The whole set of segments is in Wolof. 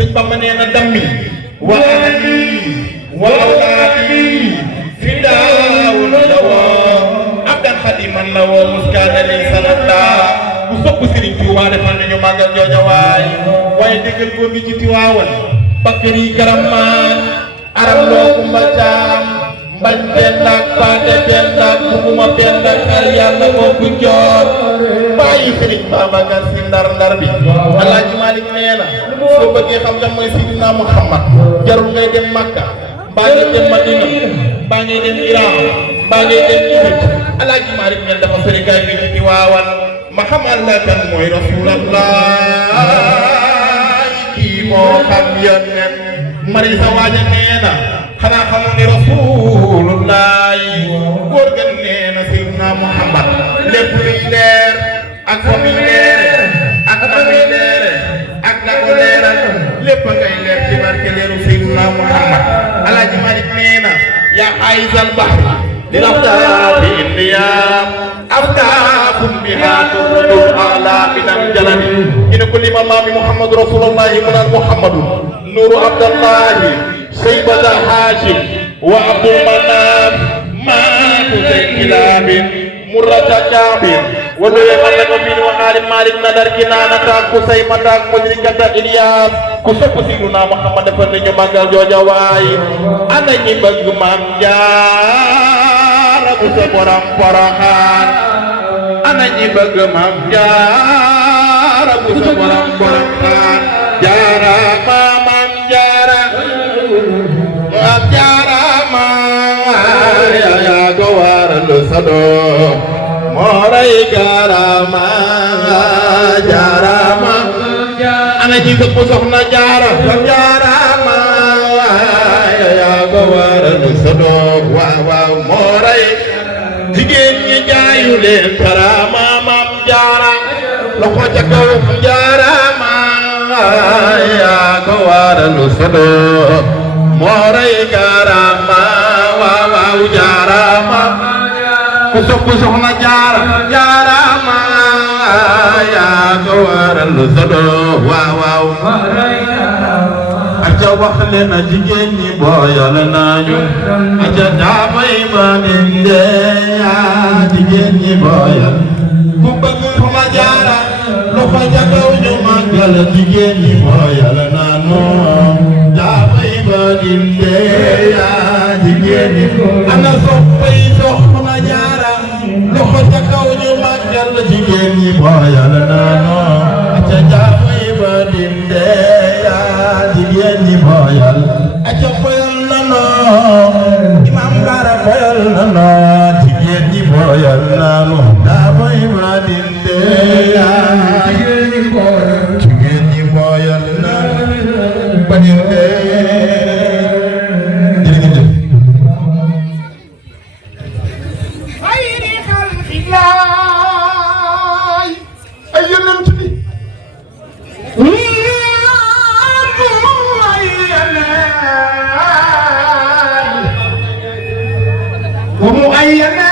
sëñ Bamba nee na dammi wa ahli wa awlaadi fidaawun lawoo abdan xadiman lawoo muskaana li sanata bu sopp Sëriñ Tuubaa defal nañu màggal jooja waaye déggal góor gi ci Tiwaawan Bakari Karamaan aram loo kumba caam mbañ pendak paate pendak buguma pendak xar yàlla bokku joor bàyyi Sëriñ Babacar Si ndar bi Alaaji Malik nee na soo bëggee xam lan mooy Sidina Muhammad jarul ngay dem Makka mbaa ngay dem Madina mbaa ngay dem Iran mbaa ngay dem Égypte Alaaji Malik nee dafa sori gaay bi ci Tiwaawan ma xamal la kan mooy Rasulallah kii moo xam yónneen mari sa waaja nee na xanaa xamu ni Rasulullah góor ga nee na Seydina Muhammad lépp luy leer ak fa muy leere ak na muy leere ak na ko leeral lépp a ngay leer ci barke leeru Seydina Muhammad Alaaji Malik nee na yaa aysal bahri di rafta bi indiya aftaakum biha turdu ala minal jalali ina ko lima maami Muhammadu Rasulullahi mu naan Muhammadu nuru Abdallahi Saybata Hashim wa Abdul Manaf maatu say kilaabin murrata jaabin wadu ye malla ko min wa alim Malik nadar kinanata ku say matak mudrikata Ilyas ku sopp Sidina Muhammad defal nañu màggal jooja waay ana ñi bëgg maam Jaara bu sa borom Poroxaan ana ñi bëgg maam Jaara bu sa borom Poroxaan Jaara maam Jaara maam Jaara ya go waral sado moray garama Jaara ana ñi bëgg soxna Jaara Jaara ya go waral sado waaw moray jigéen ñi jaayu leen karama maam Jaara loxo ca kaw Jaara yaa ko waral sado mooray karama waaw Jaara ku sopp soxna Jaara Jaara yaa ko waral sado waaw aca wax leen jigéen ñi booyal nañu aca daamay ma ninde jigéen ñi booyal ku bëgg Soxna Jaara loxo ca kaw ñu màggal jigéen ñi booyal nañu daamay ma ninde jigéen ñi ana soppay Soxna Jaara loxo ca kaw ñu màggal jigéen ñi booyal nañu aca daamay ma ninde jigéen ñi booyal aca boyal nano Imam Bara boyal nano jigéen ñi booyal nano daa boy ma dinde jigéen ñi booyal nano ba dinde jërëjëf xayri xalqillaay ay yonent bi ومؤينا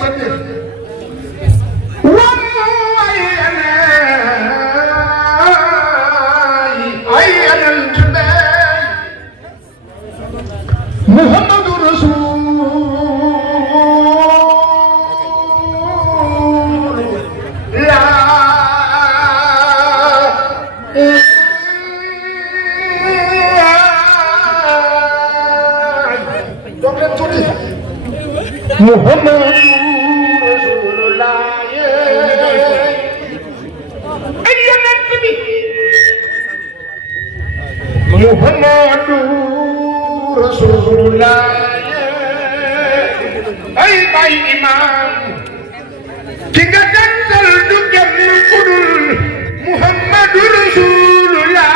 صدر ومؤينا أينا الجبال محمد رسول لا محمد رسول الله أيها النبي محمد رسول الله أي باي إمام كيغا دانتال دو كين كودول محمد رسول الله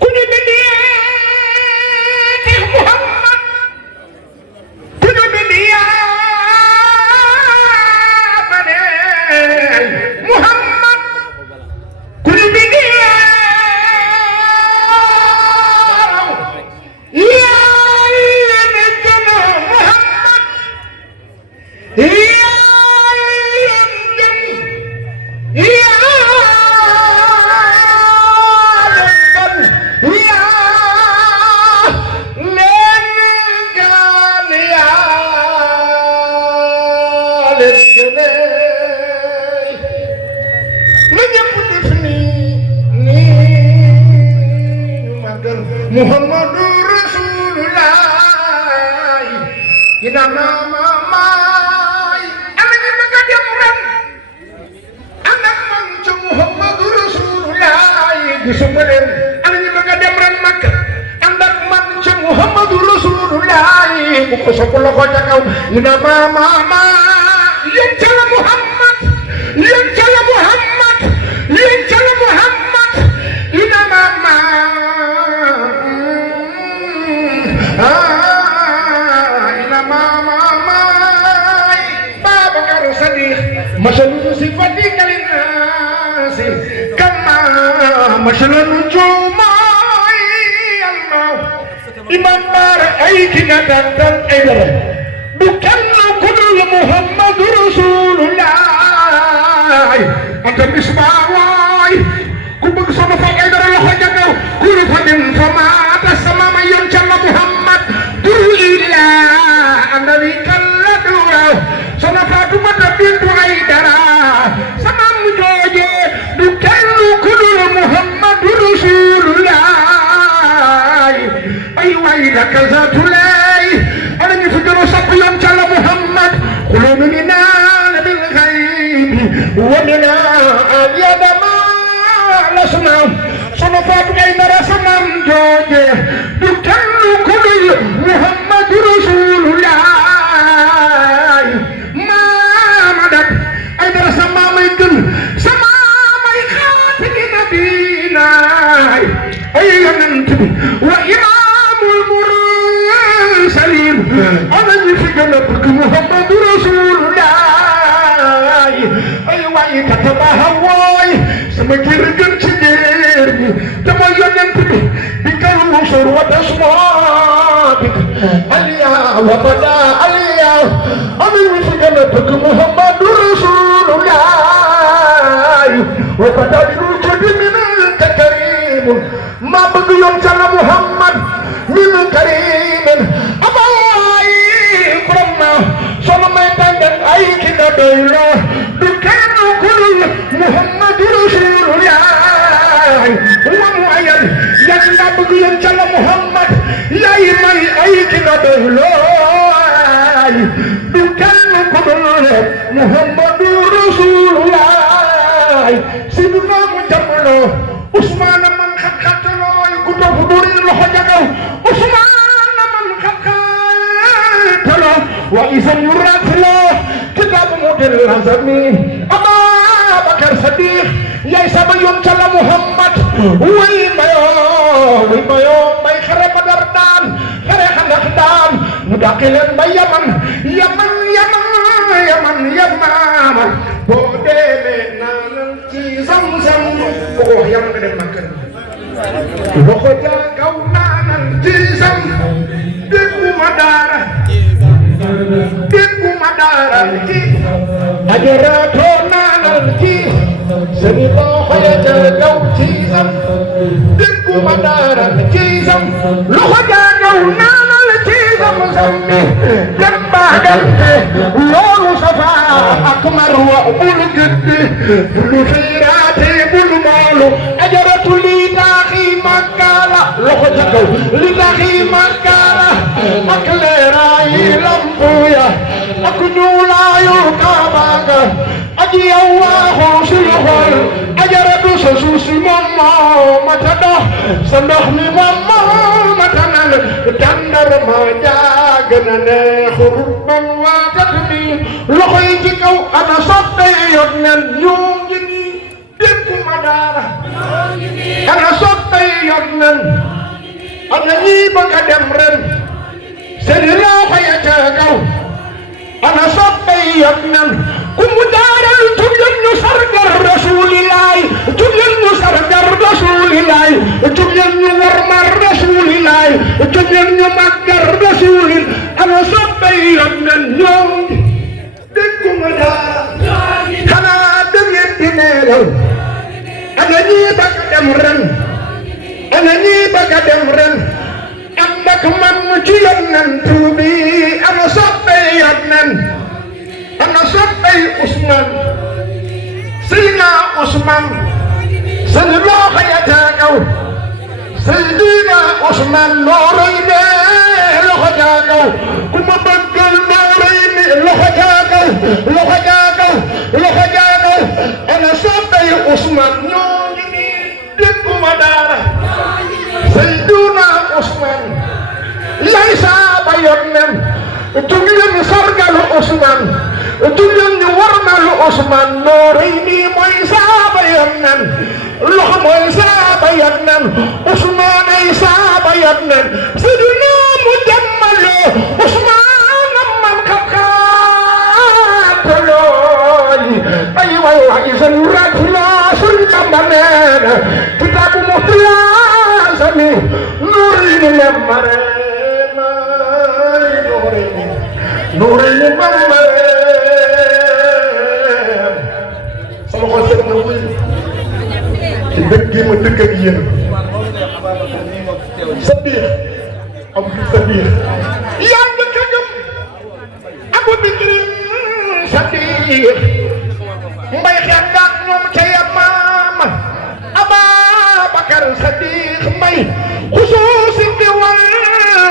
كودي بدي Muhammadur Rasulullah ina mamay ana ni bëgg dem ren ana man ci Muhammadur Rasulullah gisuma leen ana ni bëgg dem ren Makka andak man ci Muhammadur Rasulullah bu ko sopp loxo ca kaw ina mama yéen ca la Muhammad yéen ca la Muhammad yéen ca la Muhammad ina mama ina mama Babakar Sadiq masalu sifati kalinasi kama masalu nujumai almau imam bar ay kinatan ay dara bukan kudul Muhammad Rasulullah anta bismillah ku bëgg sama fay ay dara loxo jagaw ku fa dem sama atas sama mayon jalla Muhammad durilla annabi kalladu sama Fatumata bintu Aidara sama mu jooje bukan kudul Muhammad Rasulullah ay way lakazatulay ana ñu fi gëna sopp yoon ci Allah Muhammad qulubina bil ghaib wa bina yadama lasma sama Fatou ay dara sama jooje du kenn ku dul Muhammad Rasulullah mamadak ay dara sama may gën sama may xaati nabina ay yonent bi wa imamul mursalin ana ñu fi gën a bëgg Muhammad Rasulullah ay waay katabaha wooy sama kër gën ci géer ñi dama yonent bi bi kal musur wa tasmabik aliya wa bada aliya ana ñu fi gën a bëgg Muhammad Rasulullah wa bada lu ko di min karim ma bëgg yoon ci Allah Muhammad min karim amay kurama sama may tàngal ay ki na doy la du kenn ku dul Muhammad Rasulullah wa mu ayal yak na bëgg yoon ci Allah Muhammad yaay may ay ki na doy la du kenn ku dul Muhammad Rasulullah sidna mu jamlo Usman man xat-xatlooy ku topp duri loxo jagaw Usman man xat-xatloo wa isan yuratlo kitab model azami Abubakar Sadiq yaay sama yoon ca la Muhammad way mayo may xare Badar daan xare Xandaq daan mu daqileen ba Yaman boo demee naanal ci Zamzam ko wax Yaman nga dem Makka loxo ja kaw naanal ci Zamzam dégguma dara ci ajaraatoo naanal ci seni loxo ya ja kaw ci Zamzam dégguma dara ci Zamzam loxo ja kaw naanal ci Zamzam dem baagante loolu safa ak Marwa bul gëdd bul xiiraate bul moolu ajaratu li taxi Makkaala loxo ca kaw li taxi Makkaala ak leeraayi lampu ya ak ñuulaayu Kaaba ga ak yow waaxu si loxol ajaratu sa suuf si moom moo mata dox sa ndox mi moom moo mata naan tàndar ma jaag na neexu man waatat mi loxo yi ci kaw ana soppe yot nen ñoo ngi nii dégguma dara ana soppe yot nen ana ñii bëgg a dem ren seen loxo ya ca kaw ana soppe yot nen ku mu daaral tuddal ñu sargal rasulillahi tuddal ñu sargal rasulillahi tuddal ñu warmal rasulillahi tuddal ñu màggal rasulil ana soppe yot nen ñoo dégguma dara xanaa da ngeen di neeral ana ñii bëgg a dem ren ana ñii bëgg a dem ren ànd ak man ci yonent bi ana soppe yonent ana soppe Usman Seydina Usman seen loxo ya ca kaw Seydina Ousmane Noreyni loxo jaagaw ku ma bëggal Noreyni loxo jaagaw loxo jaagaw loxo jaagaw ana soppay Ousmane ñoo ngi nii dégguma dara Seydina Ousmane yaay saaba yonnen tungi leen sargal Ousmane tungi leen warmal Ousmane Noreyni mooy saaba yonnen loxo mooy saaba yonnen Ousmane ay saaba yonnen Seydina mu jàmmalo Ousmane man xaqaataloy ay way wax seen ratla sun tambanen kitaabu muxtiyaasani Noreyni lemmare Noreyni lemmare sama xol seet na wuy ci dëkk gi ma dëkk ak yéen sa biir am fi sa biir yaa ngi këgëm Abu Bakri sa biir mbay xeet gaak ñoom ca yamaama Ababakar Sadiq mbay xusuusi di wal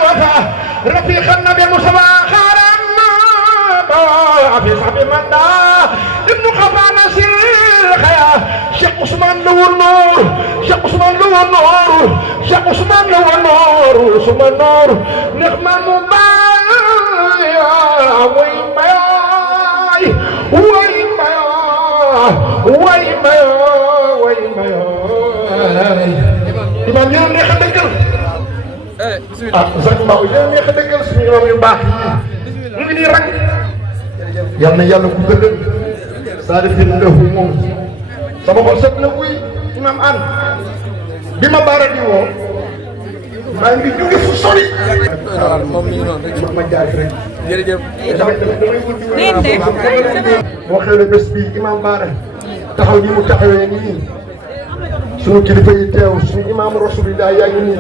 wafa rafiqa nabi Mustafa xaaram ba fi sabi manda ibnu xafaana sil xaya Cheikh Ousmane la woon noor Cheikh Ousmane la woon noor Cheikh Ousmane la woon noor Ousmane noor neex ma mu baay way mbayoy way mbayoy way mbayoy way mbayoy imam ñoo neex a dëggal Zak Mbaw ñoo neex a dëggal suñu imam yu baax yi ñu ngi nii rang yal na yàlla ku gëdëm saarifin lahu moom sama xol set na wuy imam an bi ma baara di woo maa ngi jóge fu sori ma jaay rek jërëjëf boo xewle bés bi imam baara taxaw ni mu taxawee nii suñu kilifa yi teew suñu imam rasulillah yaa ngi nii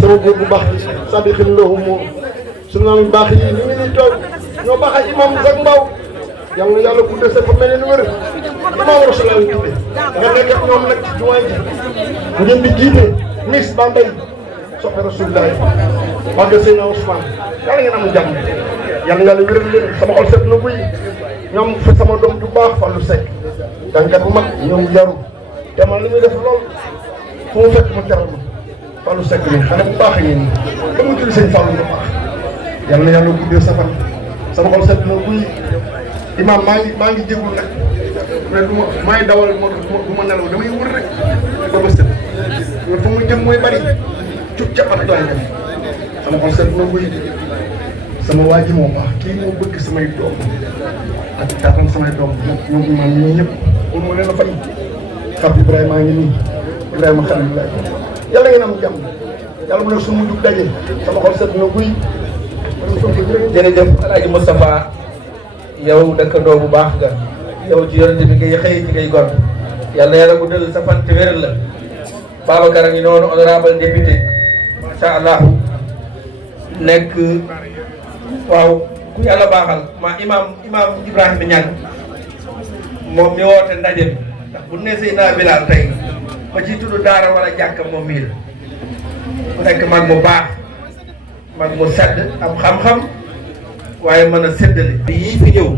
sama góor bu baax saarifin lahu moom suñu maam yu baax yi ñu ngi nii toog ñoo baax ak imam Zak Mbaw yal na yàlla guddee sa fa mel ni wér imam rasulillah yi tudde nga nekk ak ñoom nag ci jumaa ji ngeen di jiite Miss Bambey soppe rasulillah wax nga Seydina Ousmane yàlla ngeen am jàmm yal na yàlla wéral leen sama xol set na buy ñoom fa sama doom du baax Fallou Seck jàngkat bu mag ñoom yaru te man li muy def lool fu mu fekk mu teral ma Fallou Seck bi xale bu baax a ngi nii ba mu tudd sëñ Fallou bu baax yal na yàlla guddee sa fan sama xol set na buy imam maa ngi jégul nag mais du ma maa ngi dawal moo tax du ma nelaw damay wër rek ba ba set loolu fa mu jëm mooy bari cub capat doy def sama xol set na buy sama waa ji moo baax kii moo bëgg samay doom ak taatam samay doom ñoom imam ñoo ñëpp pour ma leen a fay Fap Ibrahima maa ngi nii Ibrahima Khalilulaay yàlla ngeen am jàmm yàlla mu ne su mujj daje sama xol set na buy jërëjëf Alaaji Moustapha yow dëkkandoo bu baax nga yow ci yonent bi ngay xëy ci ngay gont yàlla yàlla guddal sa fan te wéral la Babacar a ngi noonu honorable député macha allah nekk waaw ku yàlla baaxal ma imam Ibrahima Niang moom mi woote ndaje bi ndax bu ne Seydina Bilal tey ma ciy tudd daara wala jàkka moom mii la mu nekk mag mu baax mag mu sedd am xam-xam waaye mën a séddale yii fi ñëw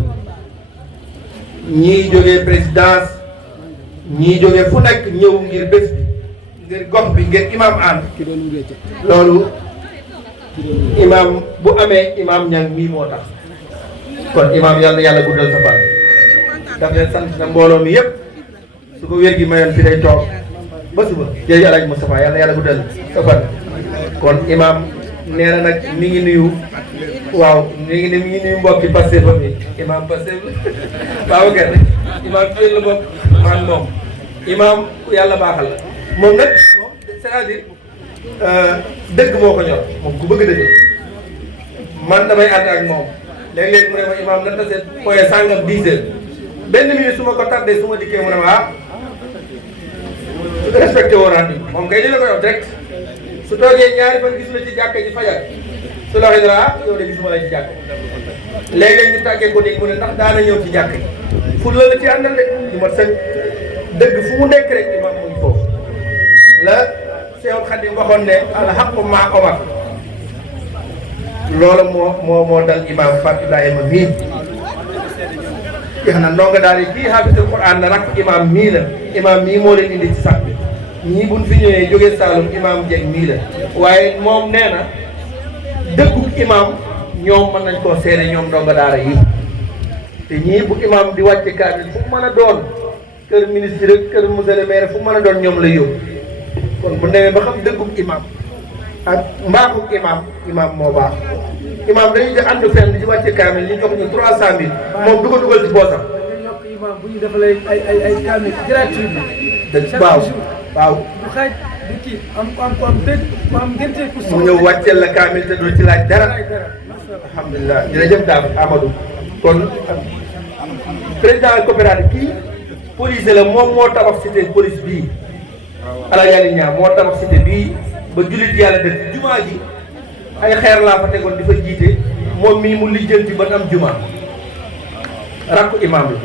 ñii jógee présidence ñii jógee fu nekk ñëw ngir bés bi ngir gox bi ngir imam an loolu imam bu amee imam Niang mii moo tax kon imam yàlla yàlla guddal sa fan daf leen sant na mbooloo mi yëpp su ko wér gi mayoon fi day toog ba suba jërëjëf Alaaji Moustapha yàlla yàlla guddal sa fan kon imam nee na nag mi ngi nuyu waaw mi ngi nuyu mbokki Pastef fa mi imam Pastef waaw kenn imam fii la bokk man moom imam yàlla baaxal la moom nag moom c'est-à-dire dëgg moo ko ñor moom ku bëgg dëgg man damay ànd ak moom léeg-léeg mu ne ma imam na tase point sàngam 10 heures benn minute su ma ko tardé su ma dikkee mu ne ma respecté woo rendez-vous moom kay dina ko yow direct su toogee ñaari fan gis la ci jàkka ji fajar su la waxee ne yow de gisuma la ci jàkka léeg-léeg ñu tàggee ko nii mu ne ndax daana ñëw ci jàkka ji fu la ci àndal de di ma sëñ dëgg fu mu nekk rek imam mu ngi foofu la Seexul Xadim waxoon ne al haqqu maa Omar loola moo dal imam Pape Ibrahima mii jeex na ndongo daal kii xaafisul Quran la rakk imam mii la imam mii moo leen indi ci sax bi ñii buñ fi ñëwee jógee Saalum imam Dieng mii la waaye moom nee na dëggug imam ñoom mën nañ koo seede ñoom ndongo daara yi te ñii bu imam di wàcce kaamil fu mu mën a doon kër ministre ak kër monsieur le maire fu mu mën a doon ñoom la yóbbu kon bu demee ba xam dëggug imam ak mbaaxug imam moo baax imam dañuy jox ànd fenn di wàcce kaamil ñu jox ñu 300 000 moom du ko dugal ci poosam. yokk imam bu ñu defalee ay kaamil gratuit bi. waaw du xaaj du kii am dëj ku am ngénte ku mu ñëw wàcceel la kaamil te doo ci laaj dara. alhamdulilah jërëjëf daal Amadou kon président coopérative kii police la moom moo tabax cité police bii Alaaji Ñaa moo tabax cité bii ba jullit yàlla def jumaa ji ay xeer laa fa tegoon di fa jiite moom mii mu lijjanti ba am jumaa rakku imaam la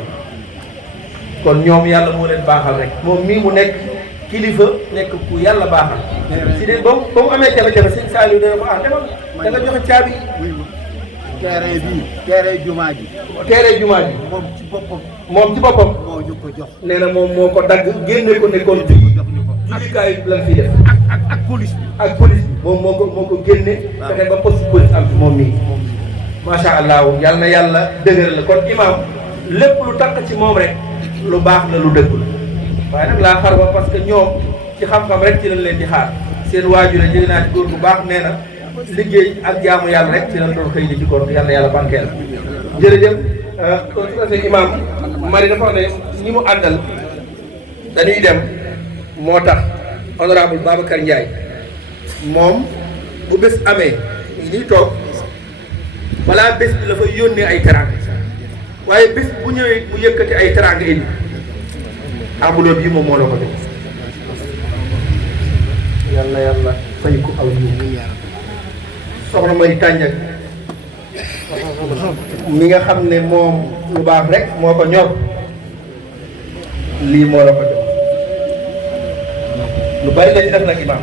kon ñoom yàlla moo leen baaxal rek moom mii mu nekk kilifa nekk ku yàlla baaxal si de ba mu amee jafe-jafe sëñ Saliou dana ko demal da nga joxe caabi terrain bii terrain jumaa ji. terrain jumaa ji moom ci boppam moo ñu ko jox. nee na moom moo ko dagg génne ko nekkoon jullikaay lan fi def ak police bi. ak police bi moom moo ko génne fexe ba poste police am fi moom mii macha allah yal na yàlla dëgër la kon imam lépp lu takk ci moom rek lu baax la lu dëgg la waaye nag laa xar ba parce que ñoom ci xam-xam rek ci lañ leen di xaar seen waajur a jëg naa ci góor bu baax nee na liggéey ak jaamu yàlla rek ci lañ doon xëy di ci kon yàlla barkeel jërëjëf kon su ko defee imam mari dafa ne ñi mu àndal dañuy dem moo tax honorable Babacar Ndiaye moom bu bés amee ñuy toog balaa bés bi la fa yónnee ay teranga waaye bés bu ñëwee mu yëkkati ay teranga indi enveloppe yi moom moo la ko def yàlla fay ko aw yi soxna Mari Tànjak mi nga xam ne moom lu baax rek moo ko ñor lii moo la ko def lu bari la ci def nag imaam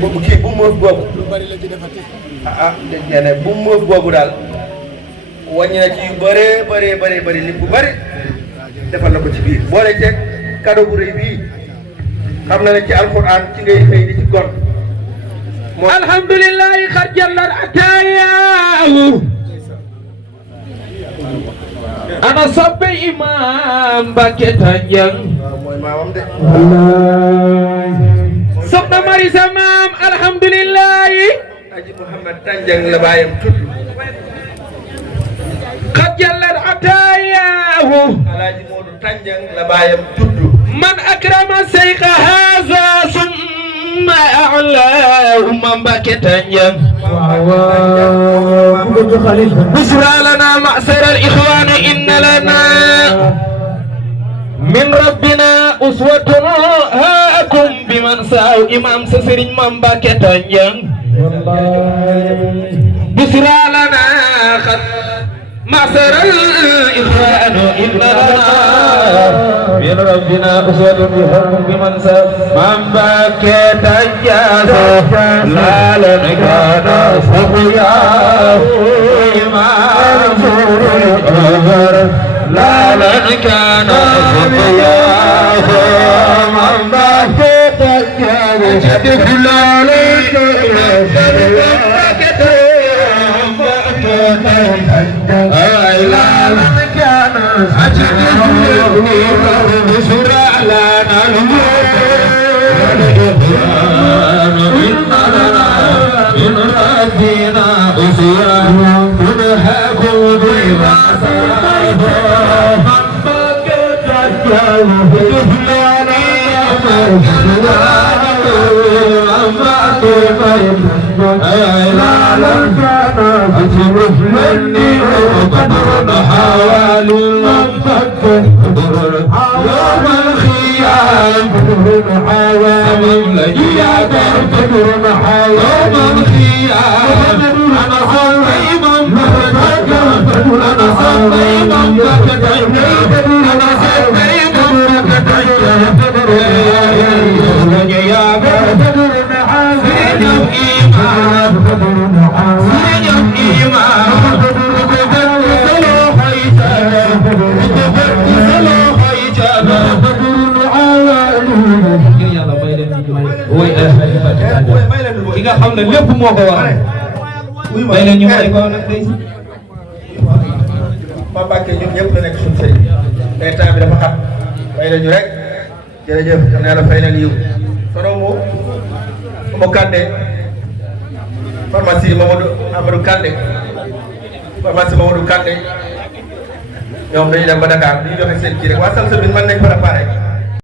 bu kii bu moof boobu lu bari la ci defati. nee na bu moof boobu daal wàññi na ci yu bëree lim bu bëri defal na ko ci biir boole ceeg cadeau bu rëy bii xam na ne ci alquran ci ngay xëy di ci gon alhamdulillahi xar jallar atayaahu ana soppe imam Mbacké Tandiang waaw mooy maamam de soxna Mari sa maam alhamdulillahi aji Mouhamed Tandiang la baayam tudd xar jallar atayaahu alaaji Moodu Tandiang la baayam tudd man akrama seyka haza summa a'laahu Mbacké Tandiang بشرى لنا معسر الإخوان إن لنا من ربنا أسوة هاكم بمن ساو إمام سسرين Mbacké Tandiang بشرى لنا معسر الإخوان إن لنا من ربنا أسوة هاكم بمن ساو Mbacké Tandiang لا لنكان صبياه إمام الأمر لا لنكان صبياه Mbacké Tandiang جدك لا ne lépp moo ko wax may la ñu may ko nag day ma Mbàkke ñun ñëpp la nekk suñu sëriñ tey temps bi dafa xat may la ñu rek jërëjëf yal na yàlla fay leen yiw sono mo Kande pharmacie Amadou Kande pharmacie Mamadou Kande ñoom dañuy dem ba Dakar ñu joxe seen kii rek waa Salsa bi mën nañ préparé